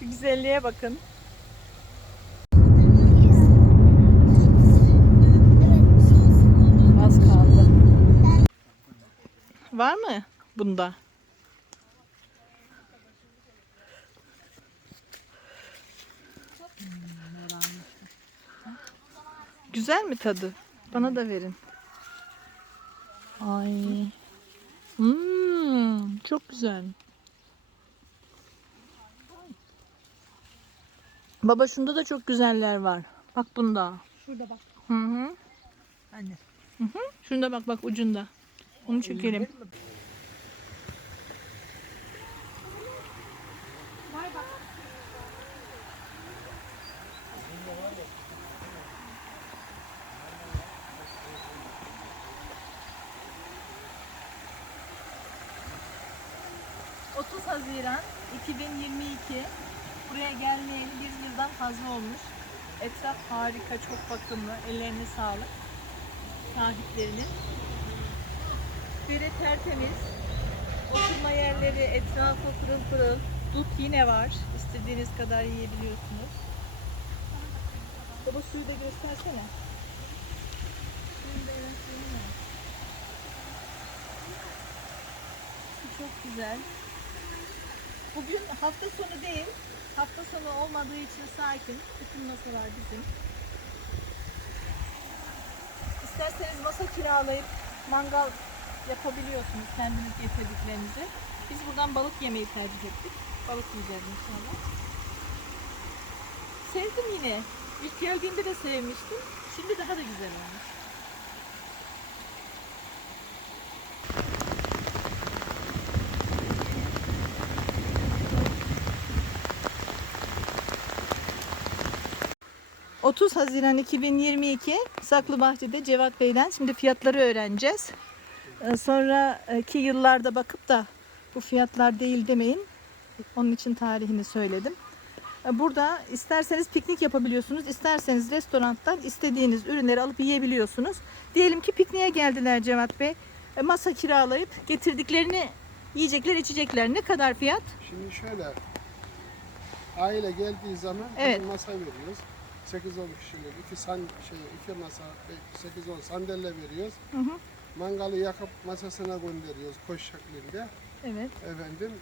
Şu güzelliğe bakın. Az kaldı. Var mı bunda? Güzel mi tadı? Bana da verin. Ay. Hmm, çok güzel. Baba şunda da çok güzeller var. Bak bunda. Şurada bak. Hı hı. Anne. Hı hı. Şunda bak bak ucunda. Onu çekelim. ...30 Haziran 2022... ...buraya gelmeyeli bir yıldan fazla olmuş. Etraf harika, çok bakımlı. Ellerine sağlık. Sahiplerinin. Dere tertemiz. Oturma yerleri, etrafı pırıl pırıl. Dut yine var. İstediğiniz kadar yiyebiliyorsunuz. Baba suyu da göstersene. Çok güzel. Bugün hafta sonu değil. Hafta sonu olmadığı için sakin. Bütün masalar bizim. İsterseniz masa kiralayıp mangal yapabiliyorsunuz kendiniz getirdiklerinizi. Biz buradan balık yemeyi tercih ettik. Balık yiyeceğiz inşallah. Sevdim yine. İlk geldiğimde de sevmiştim. Şimdi daha da güzel olmuş. ...30 Haziran 2022 Saklıbahçe'de Cevat Bey'den şimdi fiyatları öğreneceğiz. Ee, Sonraki yıllarda bakıp da bu fiyatlar değil demeyin. Onun için tarihini söyledim. Ee, Burada isterseniz piknik yapabiliyorsunuz, isterseniz restorandan istediğiniz ürünleri alıp yiyebiliyorsunuz. Diyelim ki pikniğe geldiler Cevat Bey. E, Masa kiralayıp getirdiklerini yiyecekler, içecekler. Ne kadar fiyat? Şimdi şöyle aile geldiği zaman Evet. masa veriyoruz. 8-10 kişilik iki san şey iki masa 8-10 sandalye veriyoruz. Hı hı. Mangalı yakıp masasına gönderiyoruz koş şeklinde. Evet. Efendim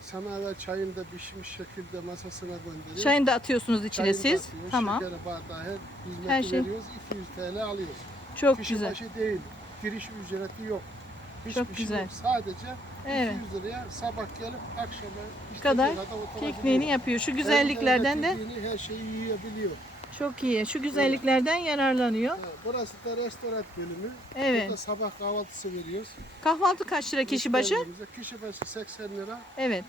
semaver çayını da pişmiş şekilde masasına gönderiyoruz. Çayını da atıyorsunuz içine Çayını da siz. atıyoruz, Tamam. Şekeri bardağı her hizmeti Her şey. veriyoruz. 200 TL alıyoruz. Çok Kişi güzel. başı değil. Giriş ücreti yok. Hiçbir Çok şey güzel. yok. Sadece Evet. 200 liraya sabah gelip akşama Kadar oturabiliyor. Pikniğini yapıyor. Şu güzelliklerden de her şeyi yiyebiliyor. Çok iyi. Şu güzelliklerden yararlanıyor. Burası da restoran bölümü. Evet. Burada sabah kahvaltısı veriyoruz. Kahvaltı kaç lira kişi başı? Kişi başı 80 lira. Evet.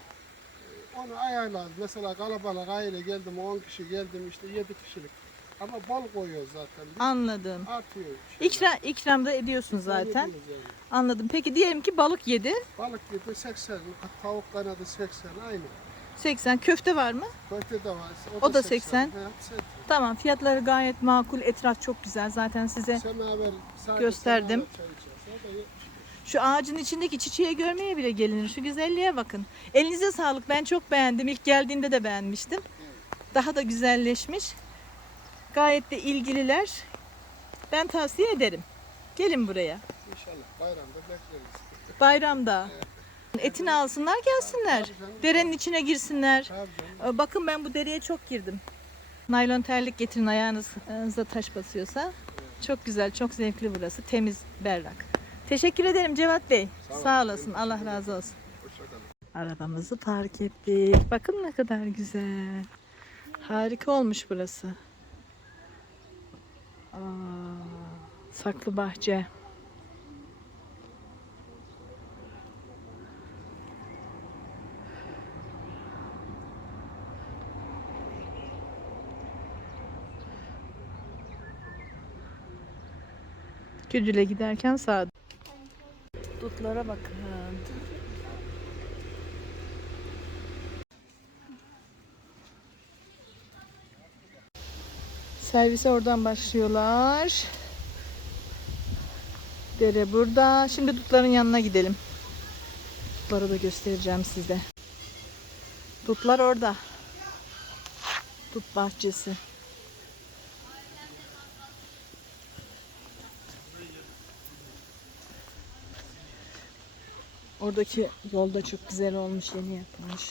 Onu ayarlarız. Mesela kalabalık aile geldim 10 kişi geldim işte 7 kişilik. Ama bol koyuyoruz zaten. Biz Anladım. Artıyor. şeyler. İkra, ikramda ediyorsun zaten. Yani. Anladım. Peki diyelim ki balık yedi. Balık gibi 80, tavuk kanadı 80 aynı. 80. Köfte var mı? Köfte de var. O da 80. He, hepsi et. Tamam. Fiyatları gayet makul. Etraf çok güzel. Zaten size Semaver, sadece Gösterdim. semaver çay içerse o da 70. şu ağacın içindeki çiçeği görmeye bile gelinir. Şu güzelliğe bakın. Elinize sağlık. Ben çok beğendim. İlk geldiğimde de beğenmiştim. Daha da güzelleşmiş. Gayet de ilgililer. Ben tavsiye ederim. Gelin buraya. İnşallah bayramda bekleriz. Bayramda. Etini alsınlar gelsinler. Derenin içine girsinler. Ee, Bakın ben bu dereye çok girdim. Naylon terlik getirin ayağınıza taş basıyorsa. Çok güzel, çok zevkli burası. Temiz, berrak. Teşekkür ederim Cevat Bey. Sağ. Sağ olasın. Allah razı olsun. Arabamızı park ettik. Bakın ne kadar güzel. Harika olmuş burası. Aa, saklı bahçe. Güdüle giderken sağ. Dutlara bakın. Servise oradan başlıyorlar. Dere burada. Şimdi dutların yanına gidelim. Dutları da göstereceğim size. Dutlar orada. Dut bahçesi. Oradaki yol da çok güzel olmuş, yeni yapılmış.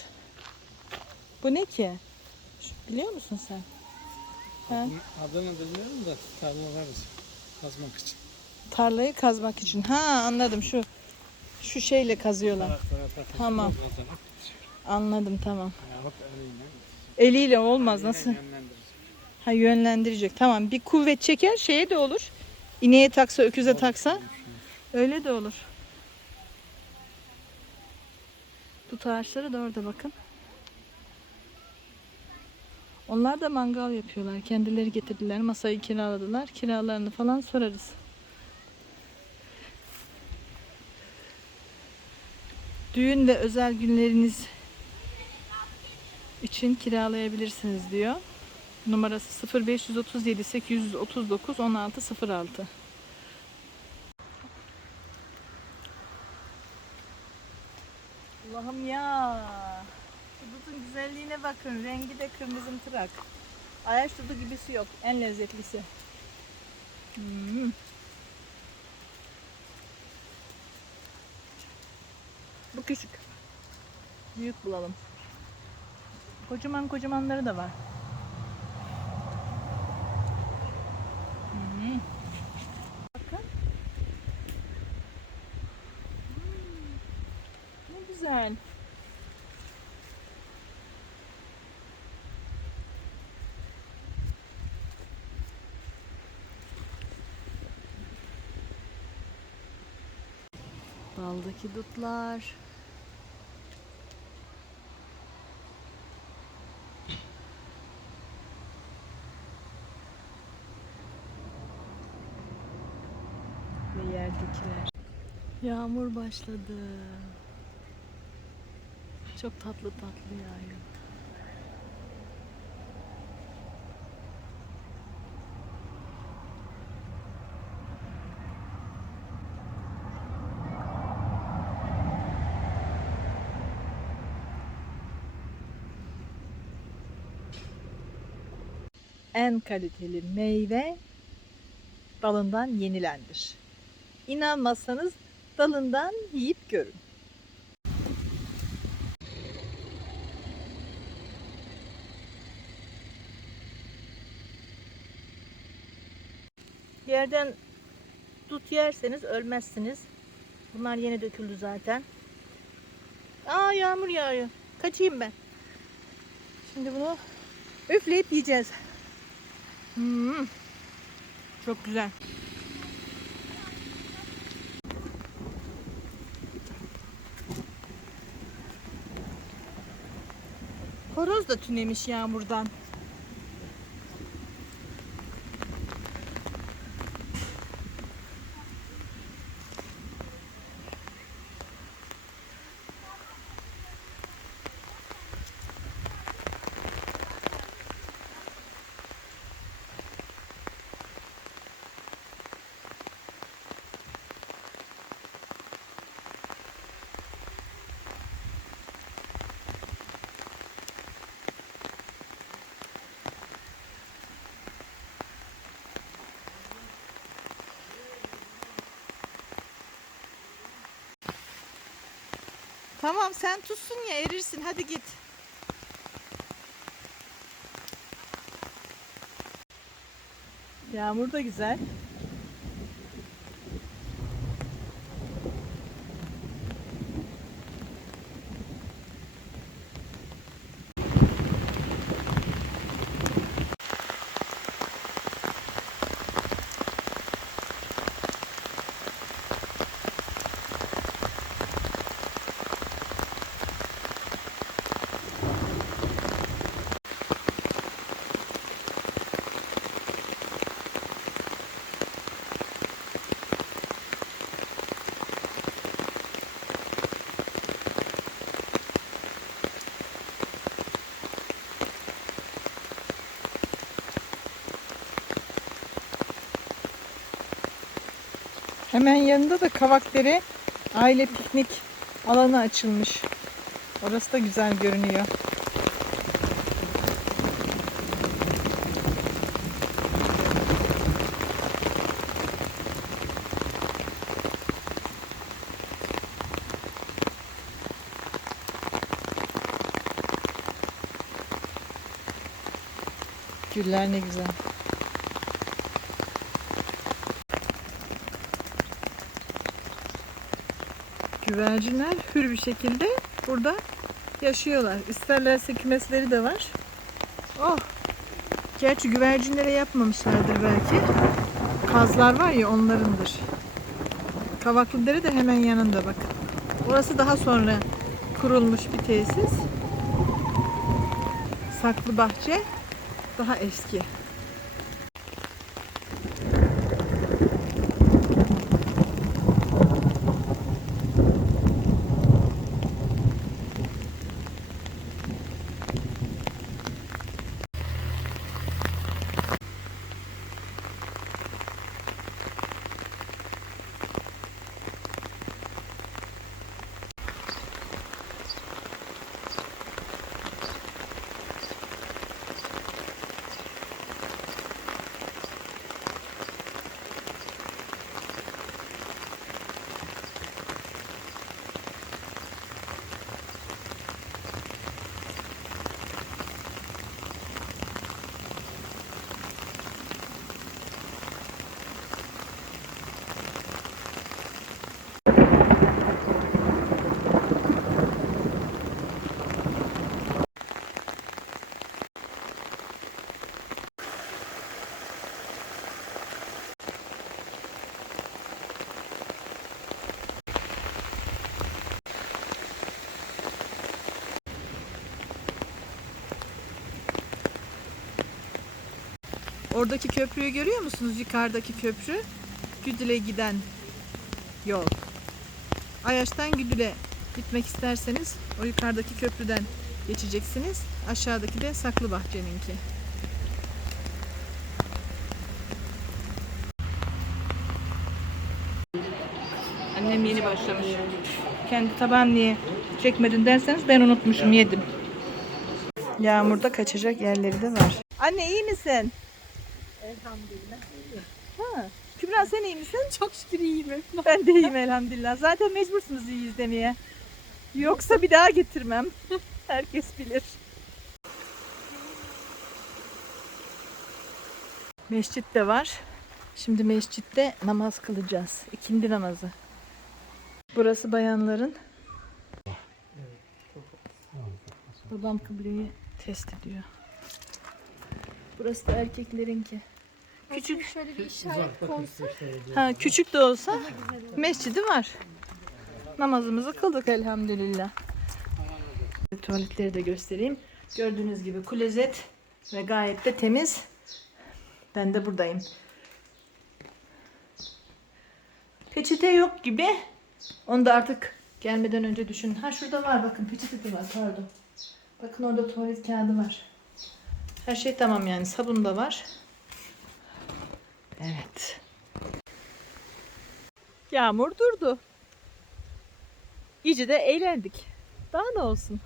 Bu ne ki? Şu- Biliyor musun sen? Ha? Adını bilmiyorum da tarla varız kazmak için. Tarlayı kazmak için. Ha anladım şu şu şeyle kazıyorlar. Tamam. Anladım tamam. Eliyle olmaz nasıl? Ha yönlendirecek. Tamam bir kuvvet çeker şeye de olur. İneğe taksa öküze taksa öyle de olur. Dut ağaçları da orada bakın. Onlar da mangal yapıyorlar. Kendileri getirdiler. Masayı kiraladılar. Kiralarını falan sorarız. Düğün ve özel günleriniz için kiralayabilirsiniz diyor. Numarası 0537 839 1606. Allah'ım ya. Şu güzelliğine bakın. Rengi de kırmızımtırak. Ayaş dudu gibisi yok. En lezzetlisi. Hmm. Bu küçük. Büyük bulalım. Kocaman kocamanları da var. Hmm. Bakın. Hmm. Ne güzel. Daldaki dutlar. ve yerdekiler. Yağmur başladı. Çok tatlı tatlı yağıyor. En kaliteli meyve dalından yenilendir. İnanmazsanız dalından yiyip görün. Yerden dut yerseniz ölmezsiniz. Bunlar yeni döküldü zaten. Aa yağmur yağıyor. Kaçayım ben. Şimdi bunu üfleyip yiyeceğiz. Hmm. Çok güzel. Horoz da tünemiş yağmurdan. Tamam sen tutsun ya erirsin hadi git. Yağmur da güzel. Hemen yanında da Kavakdere aile piknik alanı açılmış. Orası da güzel görünüyor. Güller ne güzel. Güvercinler hür bir şekilde burada yaşıyorlar. İsterlerse kümesleri de var. Oh! Gerçi güvercinlere yapmamışlardır belki. Kazlar var ya onlarındır. Kavaklıdere de hemen yanında bak. Burası daha sonra kurulmuş bir tesis. Saklı bahçe daha eski. Oradaki köprüyü görüyor musunuz? Yukarıdaki köprü. Güdül'e giden yol. Ayaş'tan Güdül'e gitmek isterseniz o yukarıdaki köprüden geçeceksiniz. Aşağıdaki de Saklıbahçe'ninki. Annem yeni başlamış. Kendi tabağını niye çekmedin derseniz ben unutmuşum yedim. Yağmurda kaçacak yerleri de var. Anne iyi misin? Elhamdülillah. Ha. Kübra sen iyi misin? Çok şükür iyiyim. Ben de iyiyim elhamdülillah. Zaten mecbursunuz iyi izlemeye. Yoksa bir daha getirmem. Herkes bilir. Mescit de var. Şimdi mescitte namaz kılacağız. İkindi namazı. Burası bayanların. Babam kıbleyi test ediyor. Burası da erkeklerinki. Küçük Şöyle bir işaret konsa Ha, küçük de olsa mescidi var. Namazımızı kıldık elhamdülillah. Tuvaletleri de göstereyim. Gördüğünüz gibi klozet ve gayet de temiz. Ben de buradayım. Peçete yok gibi. Onu da artık gelmeden önce düşün. Ha şurada var bakın peçete de var pardon. Bakın orada tuvalet kağıdı var. Her şey tamam yani sabun da var. Evet. Yağmur durdu. İyice de eğlendik. Daha ne olsun.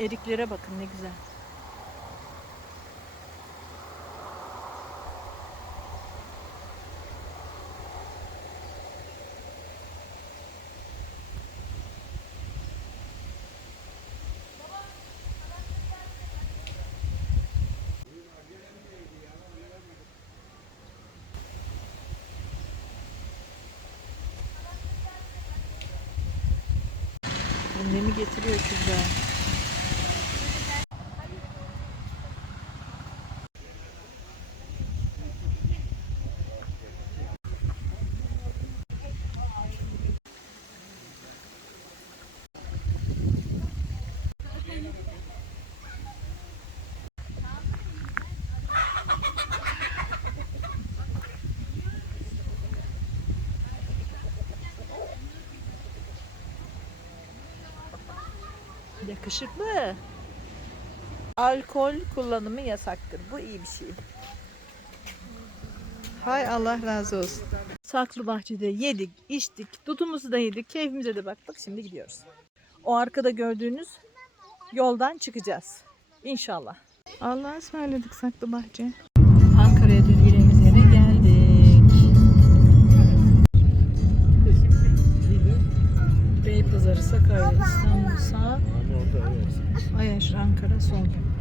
Eriklere bakın ne güzel. я тебе чужая Yakışıklı. Alkol kullanımı yasaktır. Bu iyi bir şey. Hay Allah razı olsun. Saklı bahçede yedik, içtik, dutumuzu da yedik, keyfimize de baktık. Şimdi gidiyoruz. O arkada gördüğünüz yoldan çıkacağız. İnşallah. Allah'a ısmarladık saklı bahçe. sonra.